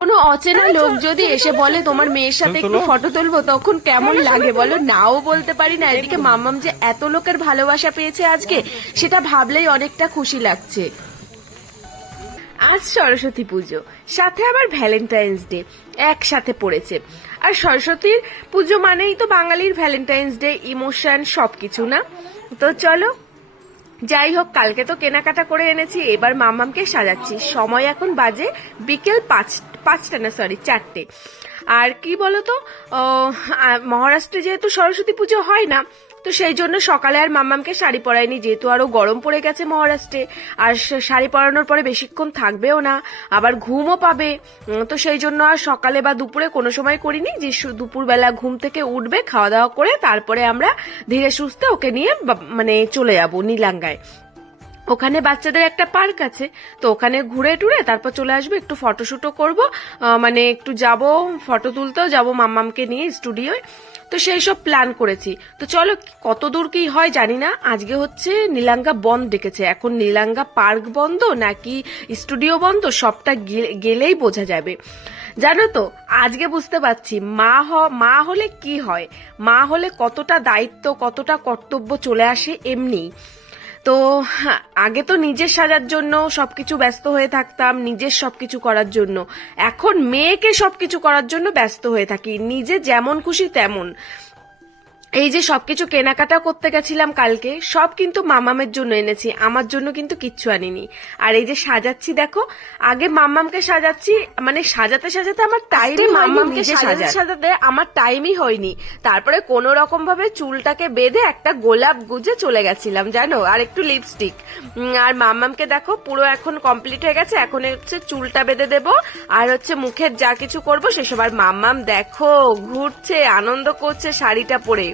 কোনো অচেনা লোক যদি এসে বলে তোমার মেয়ের সাথে একটু ফটো তুলবো, তখন কেমন লাগে বলো? নাও বলতে পারি না। এদিকে মাম্মাম যে এত লোকের ভালোবাসা পেয়েছে আজকে, সেটা ভাবলেই অনেকটা খুশি লাগছে। আজ সরস্বতী পুজো, সাথে আবার ভ্যালেন্টাইন্স ডে একসাথে পড়েছে। আর সরস্বতীর পুজো মানেই তো বাঙালির ভ্যালেন্টাইন্স ডে, ইমোশন সবকিছু না? তো চলো, যাই হোক, কালকে তো কেনাকাটা করে এনেছি, এবার মাম্মামকে সাজাচ্ছি। সময় এখন বাজে বিকেল পাঁচটা না, সরি 4টে। আর কি বলতো, মহারাষ্ট্রে যেহেতু সরস্বতী পুজো হয় না, তো সেই জন্য সকালে আর মাম্মামকে শাড়ি পরাইনি, যেহেতু আরো গরম পড়ে গেছে মহারাষ্ট্রে। আর শাড়ি পরানোর পরে বেশিক্ষণ থাকবেও না, আবার ঘুমও পাবে। তো সেই জন্য আর সকালে বা দুপুরে কোনো সময় করিনি, যে দুপুরবেলা ঘুম থেকে উঠবে, খাওয়া দাওয়া করে তারপরে আমরা ধীরে সুস্থে ওকে নিয়ে মানে চলে যাবো নীলাঙ্গায়। ওখানে বাচ্চাদের একটা পার্ক আছে, তো ওখানে ঘুরে টুরে তারপর চলে আসবো। একটু ফটোশুটও করবো, মানে একটু যাব, ফটো তুলতেও যাবো মাম্মামকে নিয়ে স্টুডিওয়। তো সেই সব প্ল্যান করেছি। তো চলো, কত দূর কি হয় জানি না। আজকে হচ্ছে নীলাঙ্গা বন্ধ ডেকেছে, এখন নীলাঙ্গা পার্ক বন্ধ নাকি স্টুডিও বন্ধ সবটা গেলেই বোঝা যাবে। জানো তো, আজকে বুঝতে পারছি মা হলে কি হয়, মা হলে কতটা দায়িত্ব, কতটা কর্তব্য চলে আসে এমনি। তো আগে তো নিজের সাজার জন্য সবকিছু ব্যস্ত হয়ে থাকতাম, নিজের সবকিছু করার জন্য। এখন মেয়েকে সবকিছু করার জন্য ব্যস্ত হয়ে থাকি, নিজে যেমন খুশি তেমন। এই যে সবকিছু কেনাকাটা করতে গেছিলাম কালকে, সব কিন্তু মামামের জন্য এনেছি, আমার জন্য কিন্তু কিচ্ছু আনিনি। আর এই যে সাজাচ্ছি দেখো, আগে মাম্মামকে সাজাচ্ছি, মানে সাজাতে সাজাতে আমার টাইমই, মাম্মামকে সাজাতে আমার টাইমই হয়নি। তারপরে কোনো রকম ভাবে চুলটাকে বেঁধে একটা গোলাপ গুজে চলে গেছিলাম জানো, আর একটু লিপস্টিক। আর মাম্মামকে দেখো পুরো এখন কমপ্লিট হয়ে গেছে, এখন হচ্ছে চুলটা বেঁধে দেবো আর হচ্ছে মুখের যা কিছু করবো সেসব। আর মাম্মাম দেখো ঘুরছে, আনন্দ করছে শাড়িটা পরে।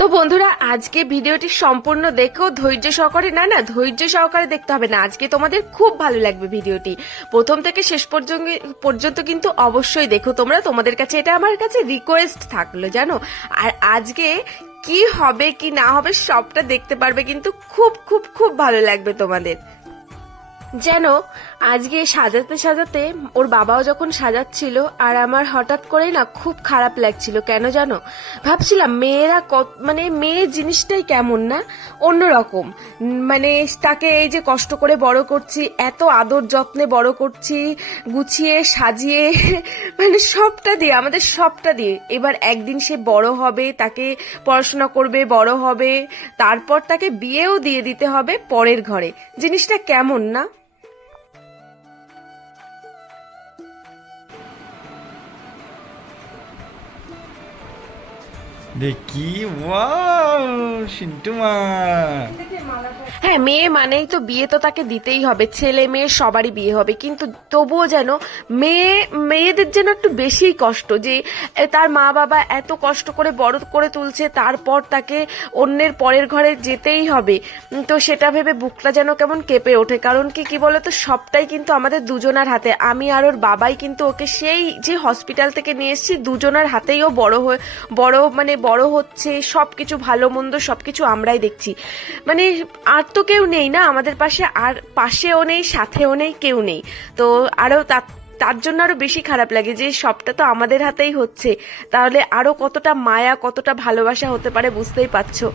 তো বন্ধুরা, আজকে ভিডিওটি সম্পূর্ণ দেখো ধৈর্য সহকারে। না ধৈর্য সহকারে দেখতে হবে না, আজকে তোমাদের খুব ভালো লাগবে ভিডিওটি। প্রথম থেকে শেষ পর্যন্ত কিন্তু অবশ্যই দেখো তোমরা, তোমাদের কাছে এটা আমার কাছে রিকোয়েস্ট থাকলো জানো। আর আজকে কি হবে কি না হবে সবটা দেখতে পারবে, কিন্তু খুব খুব খুব ভালো লাগবে তোমাদের। যেন আজকে সাজাতে সাজাতে ওর বাবাও যখন সাজাচ্ছিল, আর আমার হঠাৎ করে না খুব খারাপ লাগছিল। কেন জানো, ভাবছিলাম মেয়েরা মানে মেয়ে জিনিসটাই কেমন না, অন্যরকম। মানে তাকে এই যে কষ্ট করে বড় করছি, এত আদর যত্নে বড় করছি, গুছিয়ে সাজিয়ে মানে সবটা দিয়ে, আমাদের সবটা দিয়ে। এবার একদিন সে বড় হবে, তাকে পড়াশোনা করবে, বড় হবে, তারপর তাকে বিয়েও দিয়ে দিতে হবে পরের ঘরে। জিনিসটা কেমন না? দেখি, ওয়াও, সিন্টু মা। হ্যাঁ, মেয়ে মানেই তো বিয়ে, তো তাকে দিতেই হবে, ছেলে মেয়ে সবারই বিয়ে হবে। কিন্তু তবুও যেন মেয়েদের যেন একটু বেশি কষ্ট, যে তার মা বাবা এত কষ্ট করে বড় করে তুলছে, তারপর তাকে অন্যের পরের ঘরে যেতেই হবে। তো সেটা ভেবে বুকটা যেন কেমন কেঁপে ওঠে। কারণ কি বলতো, সবটাই কিন্তু আমাদের দুজনার হাতে। আমি আর ওর বাবাই কিন্তু ওকে সেই যে হসপিটাল থেকে নিয়ে এসেছি, দুজনার হাতেই ও বড় হচ্ছে। সবকিছু ভালো মন্দ সবকিছু আমরাই দেখছি। মানে আর তো কেউ নেই না আমাদের পাশে, আর পাশেও নেই, সাথেও নেই, কেউ নেই। তো আরো তার জন্য আরো বেশি খারাপ লাগে যে সবটা তো আমাদের হাতেই হচ্ছে। তাহলে আরো কতটা মায়া, কতটা ভালোবাসা হতে পারে বুঝতেই পারছো।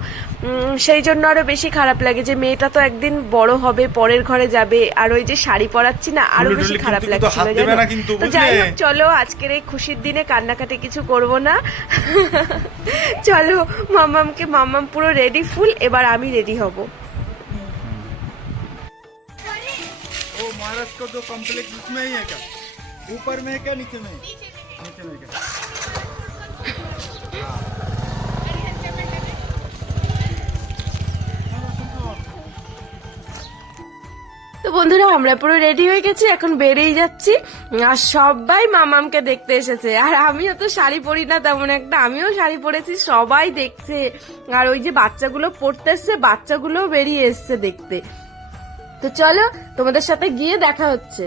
সেই জন্য আরো বেশি খারাপ লাগে যে মেয়েটা তো একদিন বড় হবে, পরের ঘরে যাবে। আর ওই যে শাড়ি পরাচ্ছি না, আরো বেশি খারাপ লাগছিল জানো। তো যাই হোক, চলো আজকের এই খুশির দিনে কান্নাকাটি কিছু করব না। চলো, মাম্মাম পুরো রেডি ফুল, এবার আমি রেডি হব। वो महाराष्ट्र का जो कॉम्प्लेक्स उसमें ही है क्या? ऊपर में है क्या नीचे में? नीचे में क्या? তো বন্ধুরা, আমরা পুরো রেডি হয়ে গেছি, এখন বেরিয়ে যাচ্ছি। আর সবাই মামামকে দেখতে এসেছে। আর আমিও তো শাড়ি পরি না তেমন একটা, আমিও শাড়ি পরেছি, সবাই দেখছে। আর ওই যে বাচ্চাগুলো পড়তে এসছে, বাচ্চাগুলোও বেরিয়ে এসছে দেখতে। তো চলো, তোমাদের সাথে গিয়ে দেখা হচ্ছে।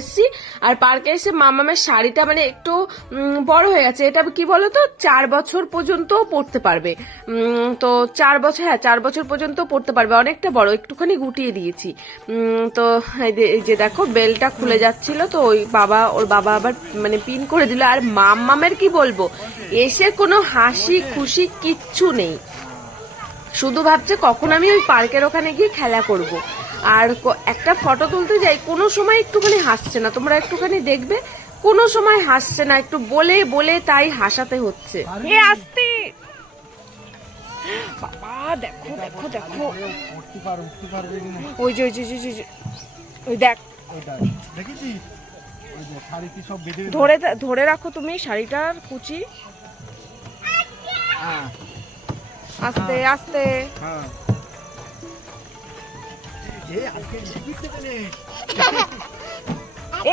এসেছি। আর পার্কে এসে মামামের শাড়িটা মানে একটু বড় হয়ে গেছে। এটা কি বলতো 4 বছর পর্যন্ত পরতে পারবে। তো 4 বছর, হ্যাঁ 4 বছর পর্যন্ত পরতে পারবে, অনেকটা বড়, একটুখানি গুটিয়ে দিয়েছি। তো এই যে দেখো বেলটা খুলে যাচ্ছিল, তো ওর বাবা আবার মানে পিন করে দিল। আর মামামের কি বলবো, এসে কোনো হাসি খুশি কিচ্ছু নেই, শুধু ভাবছে কখন আমি ওই পার্কের ওখানে গিয়ে খেলা করব। আর একটা ফটো তুলতে যাই, কোনো সময় একটুখানি হাসছে না, তোমরা একটুখানি দেখবে কোনো সময় হাসছে না, একটু বলে বলে তাই হাসাতে হচ্ছে। এ আসতে বাবা, দেখো দেখো দেখো, ওই যে ওই যে ওই দেখ, দেখেছিস ওই যে শাড়ি কি সব বেঁধে ধরে ধরে রাখো তুমি শাড়িটার কুচি, আস্তে আস্তে। হ্যাঁ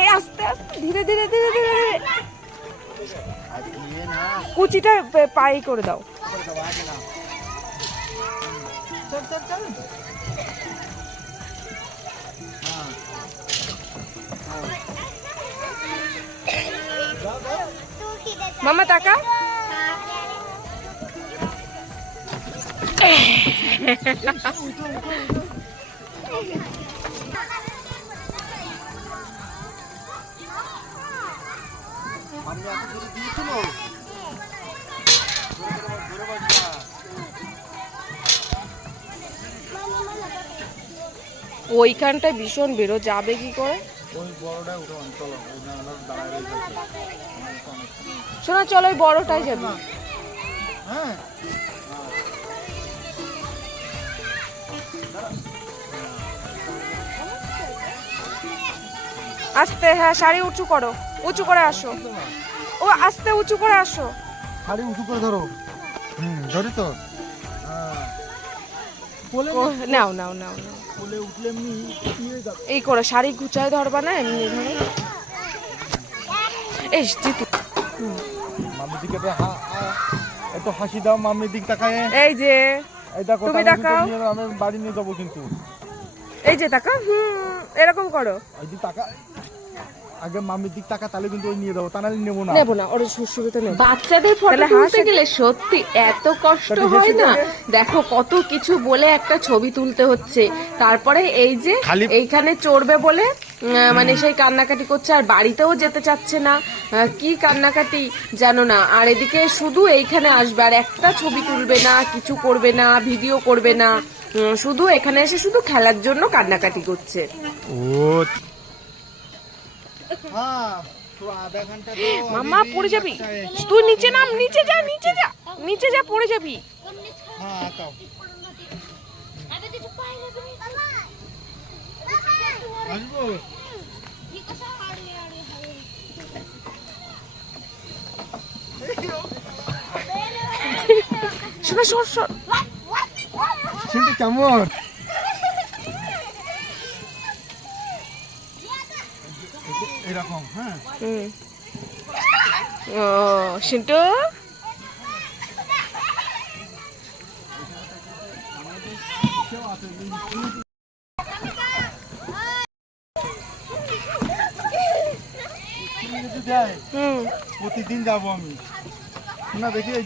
এই আস্তে আস্তে, ধীরে ধীরে ধীরে ধীরে ধীরে কুচিটা পায়ে করে দাও। চল চল চল। মামা টাকা ওইখানটায় ভীষণ বেরো, যাবে কি করে? শোনা চলো ওই বড়টাই যাবে। হ্যাঁ আস্তে, হ্যাঁ শাড়ি উঁচু করো, উঁচু করে আসো, ও আস্তে উঁচু করে আসো, শাড়ি উঁচু করে ধরো। ধরি তো, নাও নাও নাও নাও, বলে উঠলে এমনি এই করে শাড়ি গুছায় ধরবা না, এমনি ধরো। এই জিতু মামির দিকে একটু হাসি দাও, মামির দিক তাকায়। এই যে এই দেখো, তুমি তাকাও, আমি বাড়ি নিয়ে যাবো কিন্তু। এই যে তাকা, এরকম করো, এই দিক তাকা, আগে মামির দিক তাকা, তাহলে কিন্তু ওই নিয়ে যাবো, তা নাহলে নেবো না। নেবো না, ওর শুরুতে নেবো। বাচ্চাদের ফটো তুলতে গেলে সত্যি এত কষ্ট হয় না, দেখো কত কিছু বলে একটা ছবি তুলতে হচ্ছে, তারপরে এই যে এইখানে চড়বে বলে মানে সেই কান্নাকাটি করছে, আর বাড়িতেও যেতে চাচ্ছে না, কি কান্নাকাটি জানো না। আর এদিকে শুধু এইখানে আসবে আর একটা ছবি তুলবে না, কিছু করবে না, ভিডিও করবে না, শুধু এখানে এসে শুধু খেলার জন্য কান্নাকাটি করছে। মামা পড়ে যাবি, তুই নিচে নাম, নিচে যা, নিচে যা, নিচে যা, পড়ে যাবি। শোনা সর সর, কেমন এরকম? হ্যাঁ ও সিন্টু, প্রতিদিন যাবো আমি না, দেখি এই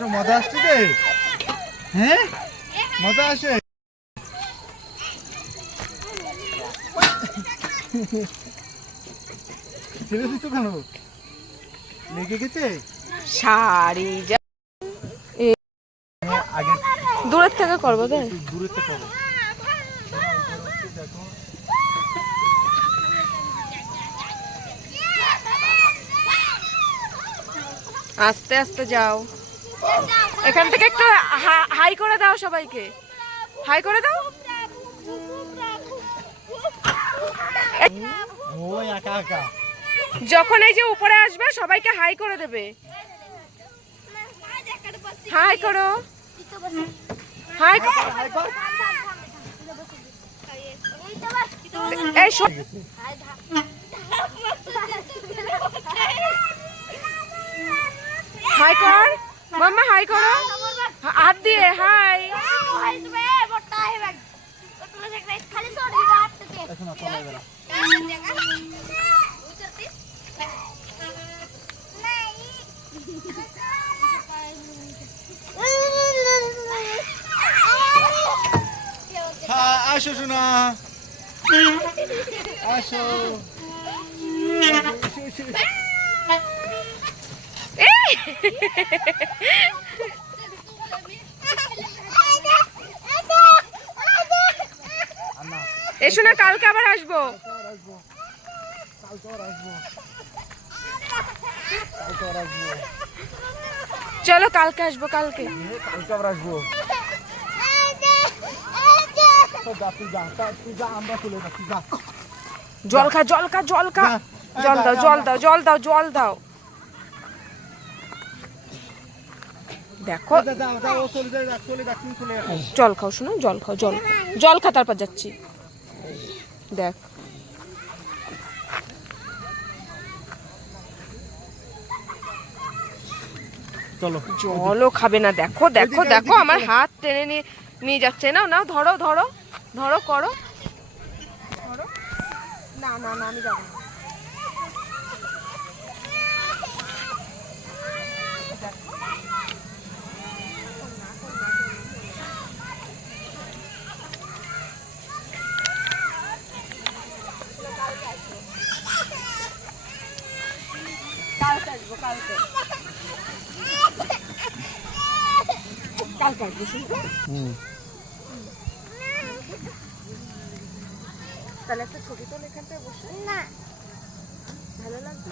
তো মজা আসছে রে। হ্যাঁ মজা আসে। ছেড়ে দিচ্ছ কেন? লেগে গেছে শাড়ি যা, আগে দূরের থেকে করবো, তাই দূরের থেকে করো। আস্তে আস্তে যাও, এখান থেকে একটু হাই করে দাও, সবাইকে হাই করে দাও। যখন এই যে উপরে আসবে সবাইকে হাই করে দেবে, হাই করো, হাই, এই হাই কর মাম্মা, হাই করো, হাত দিয়ে হাই। ऐसा ना चला जरा हाँ आशो सुना आशो এসো না, কালকে আবার আসবো। চলো কালকে আসবো, কালকে আবার আসবো। জল খা, জল খা, জল খা, জল দাও, জল দাও, জল দাও, জল দাও। দেখো জল খাও, শোনো, জল খাও, জল জল খা, তারপর যাচ্ছি। দেখ চলো, জলও খাবে না। দেখো দেখো দেখো, আমার হাত টেনে নিয়ে নিয়ে যাচ্ছে। নাও নাও, ধরো ধরো ধরো, করো ধরো। না না না, আমি যাবো না। কালকে আসবো, কালকে কালকে আসবো, শুনবো। তাহলে একটা ছবি তো এখানটায় বসে না, ভালো লাগবে।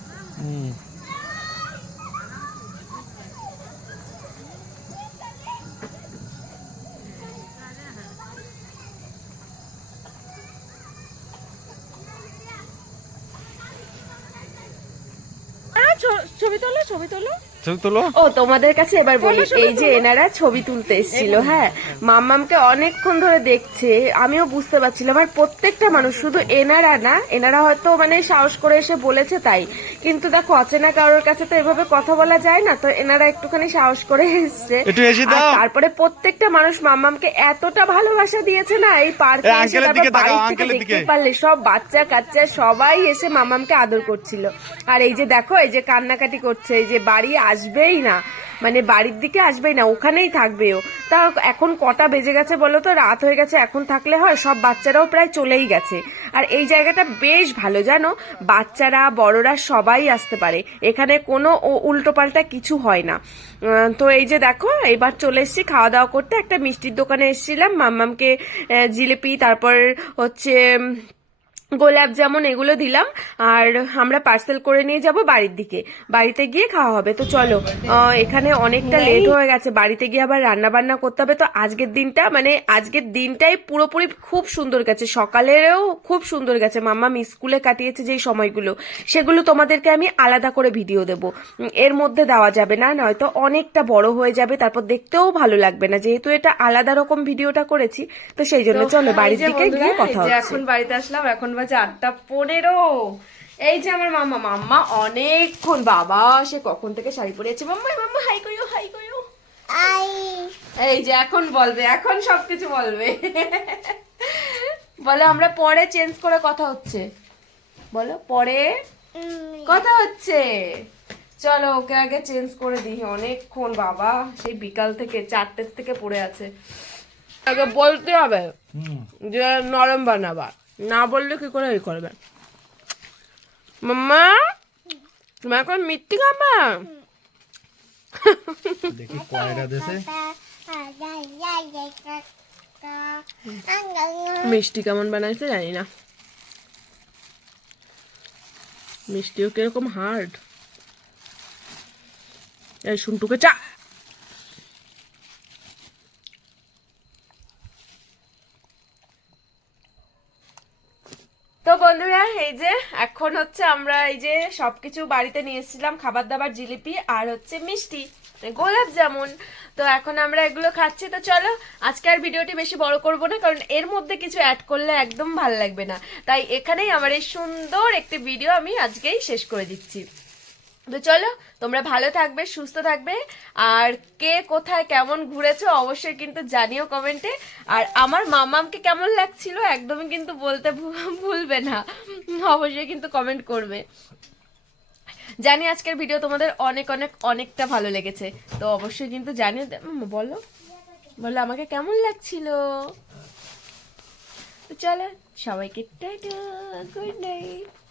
ছবি তোলো, ছবি তোলো, ছবি তোলো। ও তোমাদের কাছে এবার বলি, এই যে এনারা ছবি তুলতে এসেছিল, হ্যাঁ, মাম্মামকে অনেকক্ষণ ধরে দেখছে, আমিও বুঝতে পারছিলাম। আর প্রত্যেকটা মানুষ, শুধু এনারা না, এনারা হয়তো মানে সাহস করে এসে বলেছে তাই, কিন্তু দেখো অচেনা কারোর কাছে তো এভাবে কথা বলা যায় না, তো এনারা একটুখানি সাহস করে এসছে। আর তারপরে প্রত্যেকটা মানুষ মাম্মামকে এতটা ভালোবাসা দিয়েছে না, এই পার্কে এসে তারপর বাড়ি থেকে দেখতে পারলে সব বাচ্চা কাচ্চা সবাই এসে মাম্মামকে আদর করছিল। আর এই যে দেখো, এই যে কান্নাকাটি করছে, এই যে বাড়ি আসবেই না, মানে বাড়ির দিকে আসবেই না, ওখানেই থাকবে ও। তা এখন কটা বেজে গেছে বলো তো, রাত হয়ে গেছে, এখন থাকলে হয়, সব বাচ্চারাও প্রায় চলেই গেছে। আর এই জায়গাটা বেশ ভালো জানো, বাচ্চারা বড়রা সবাই আসতে পারে, এখানে কোনো উল্টোপাল্টা কিছু হয় না। তো এই যে দেখো, এবার চলে এসেছি খাওয়া দাওয়া করতে। একটা মিষ্টির দোকানে এসেছিলাম, মাম্মামকে জিলিপি, তারপর হচ্ছে গোলাপ জামুন, এগুলো দিলাম। আর আমরা পার্সেল করে নিয়ে যাব বাড়ির দিকে, বাড়িতে গিয়ে খাওয়া হবে। তো চলো, এখানে অনেকটা লেট হয়ে গেছে, বাড়িতে গিয়ে আবার রান্না বান্না করতে হবে। তো আজকের দিনটা, মানে আজকের দিনটাই পুরোপুরি খুব সুন্দর গেছে, সকালেরও খুব সুন্দর গেছে। মাম্মাম স্কুলে কাটিয়েছে যেই সময়গুলো, সেগুলো তোমাদেরকে আমি আলাদা করে ভিডিও দেব, এর মধ্যে দেওয়া যাবে না, নয়তো অনেকটা বড় হয়ে যাবে, তারপর দেখতেও ভালো লাগবে না, যেহেতু এটা আলাদা রকম ভিডিওটা করেছি। তো সেই জন্য চলো বাড়ির দিকে গিয়ে কথা হচ্ছে। এখন বাড়িতে আসলাম, এখন বাজে 8:15। এই যে আমার মাম্মা অনেকক্ষণ, বাবা সে কখন থেকে শাড়ি পরে আছে। মাম্মা মাম্মা হাই করিও, হাই করিও। এই যে এখন বলবে, এখন সবকিছু বলবে। বলো আমরা পরে চেঞ্জ করে কথা হচ্ছে, বলো পরে কথা হচ্ছে। চলো ওকে আগে চেঞ্জ করে দিই, অনেকক্ষণ, বাবা সেই বিকাল থেকে 4টে থেকে পড়ে আছে। আগে বলতে হবে যে নরম বানাবা, না বললে কি করে এই করবে। মাম্মা তুমি এখন মিষ্টি খাবা? দেখি কয়টা দেশে মিষ্টি কেমন বানাইছে জানি না, মিষ্টিও কিরকম হার্ড। এই শুনটুকে চা। তো বন্ধুরা, এই যে এখন হচ্ছে আমরা এই যে সবকিছু বাড়িতে নিয়ে এসেছিলাম, খাবার দাবার, জিলিপি আর হচ্ছে মিষ্টি, গোলাপ জামুন। তো এখন আমরা এগুলো খাচ্ছি। তো চলো আজকে আর ভিডিওটি বেশি বড় করব না, কারণ এর মধ্যে কিছু অ্যাড করলে একদম ভালো লাগবে না, তাই এখানেই আমার এই সুন্দর একটি ভিডিও আমি আজকেই শেষ করে দিচ্ছি। তো চলো, তোমরা ভালো থাকবে, সুস্থ থাকবে, আর কে কোথায় কেমন ঘুরেছো অবশ্যই কিন্তু জানিও কমেন্টে। আর আমার মামামকে কেমন লাগছিল একদমই কিন্তু বলতে ভুলবে না, অবশ্যই কিন্তু কমেন্ট করবে। জানি আজকের ভিডিও তোমাদের অনেক অনেক অনেকটা ভালো লেগেছে, তো অবশ্যই কিন্তু জানিও। বলো বলো আমাকে কেমন লাগছিল। তো চলো, সবাইকে টাটা, গুড নাইট।